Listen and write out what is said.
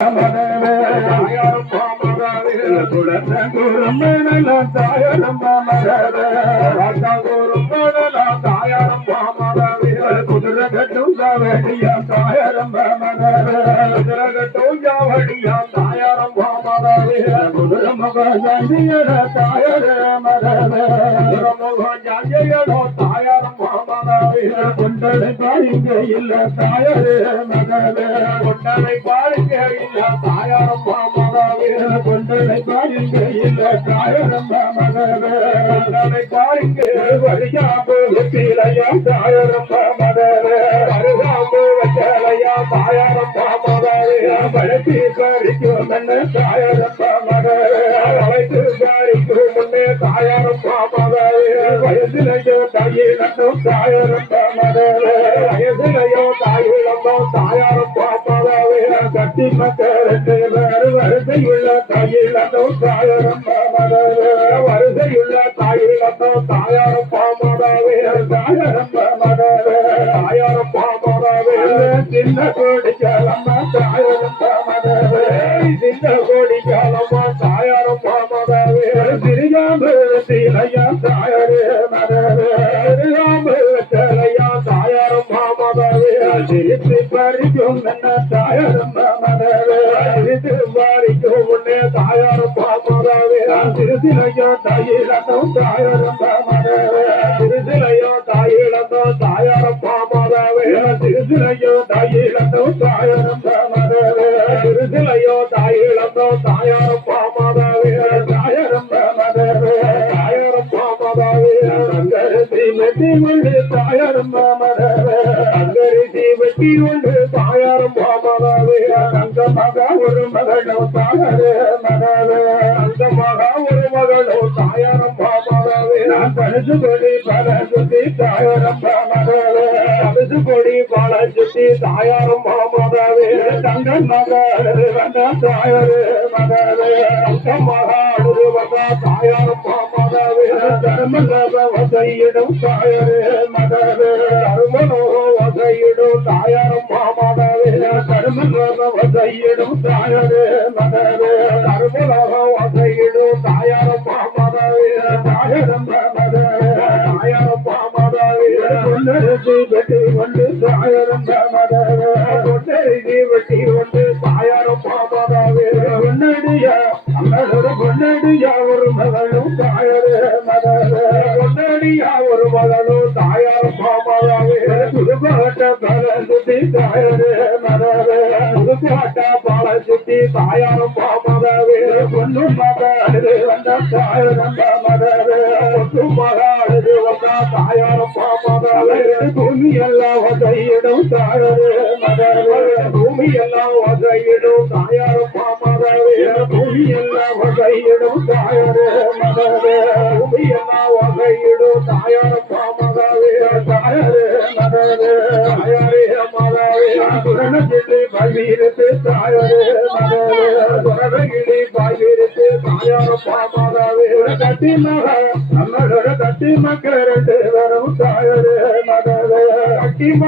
தாயாரும் மாமனாரே குழந்தை குறும்பெல்லாம் தாயாரும் குதிரை கட்டும் குதிரை கட்டும் குதிரை ஒன்றரை பாருங்க இல்ல தாயாரே மகளே ஒன்றரை பாருங்க இல்ல தாயாரம்மா மகளே ஒன்றரை பாருங்க இல்ல தாயாரம்மா மகளே ஒன்றரை பாருங்க வழியாம்பு வெற்றிலையா தாயாரம் மாமனாவே அருகாம்பு வச்சலையா தாயாரம் மாமனாவே வளர்ச்சி பறிக்கும் என்ன தாயாரம் மாமனாவே வளைத்து பறிக்கும் முன்னே தாயாரம் மாமனாவே வயதிலையோ தாயிலோ தாயாரம் மாமனாவே வயதிலையோ தாயிலோ தாயாரம் கட்டி மக்களுக்கு வேறு தாயிலோ தாயாரம் தாயிலோ தாயாரம் சின்ன கோடி சின்ன கோடி திருதிலையோ தாயிலோ தாயாரம் மாமனாவே திருதிலையோ தாயிலோ தாயாரம் மாமனாவே திருதிலையோ தாயிலோ தாயாரம் மாமனாவே திருதிலையோ தாயிலோ தாயாரம் மாமனாவே தாயாரம் மாமனாவே தாயாரம் மாமனாவே அங்கரிசி வெட்டி கொண்டு தாயாரம் மாமனாவே அங்கரிசி வெட்டி கொண்டு தாயாரம் மாமனாவே அங்க மகா ஒரு மகளோ தாயாரே மகவே நான் பல சுத்தி தாயாரம் மாமனாவே பரிசு பல சுத்தி தாயாரம் மாமனாவே தங்க மகாரு வந்த தாயாரு மகாவே. அந்த மகாரு வந்த தாயாரம் மாமனாவே தர்மலப வசையிடும் தாயாரே மகாவே. அருமனோ வசையிடும் தாயாரம் மாமனாவே தர்மலப வசையிடும் தாயாரே மகாவே. தர்மலோக மாமனாவே கொண்டரிசி வெட்டி தாயாரம் மாமனாவே கொண்டரிசி வெட்டி கொண்டு தாயாரம் மாமனாவே கொண்டடியா அண்ணனோட கொண்டடியா ஒரு மகளும் தாயாரே மகவே கொண்டடியா ஒரு மகளும் தாயாரம் மாமனாவே புதுப்பாட்ட பல சுத்தி தாயாரே புதுப்பாட்ட பல சுத்தி தாயாரம் பொண்ணு வந்த தாயாரம் பொண்ணு வந்த தாயாரம் மாமனாவே பூமி எல்லாம் வதையிடும் தாயாரே மகவே பூமி எல்லாம் வதையிடும் தாயாரம் மாமனாவே பூமி எல்லாம் வதையிடும் தாயாரே மகவே பூமி எல்லாம் வதையிடும் தாயாரம் மாமனாவே தாயாரே மகவே தாயாரே மகவே சுரணகிளி பல்வீரத்து தாயாரே மகவே சுரணகிளி பல்வீரத்து கட்டி மக நம்மளோட கட்டி மக்கள் ரெண்டு வரும் தாயரே மகளே. கட்டி மக்கள்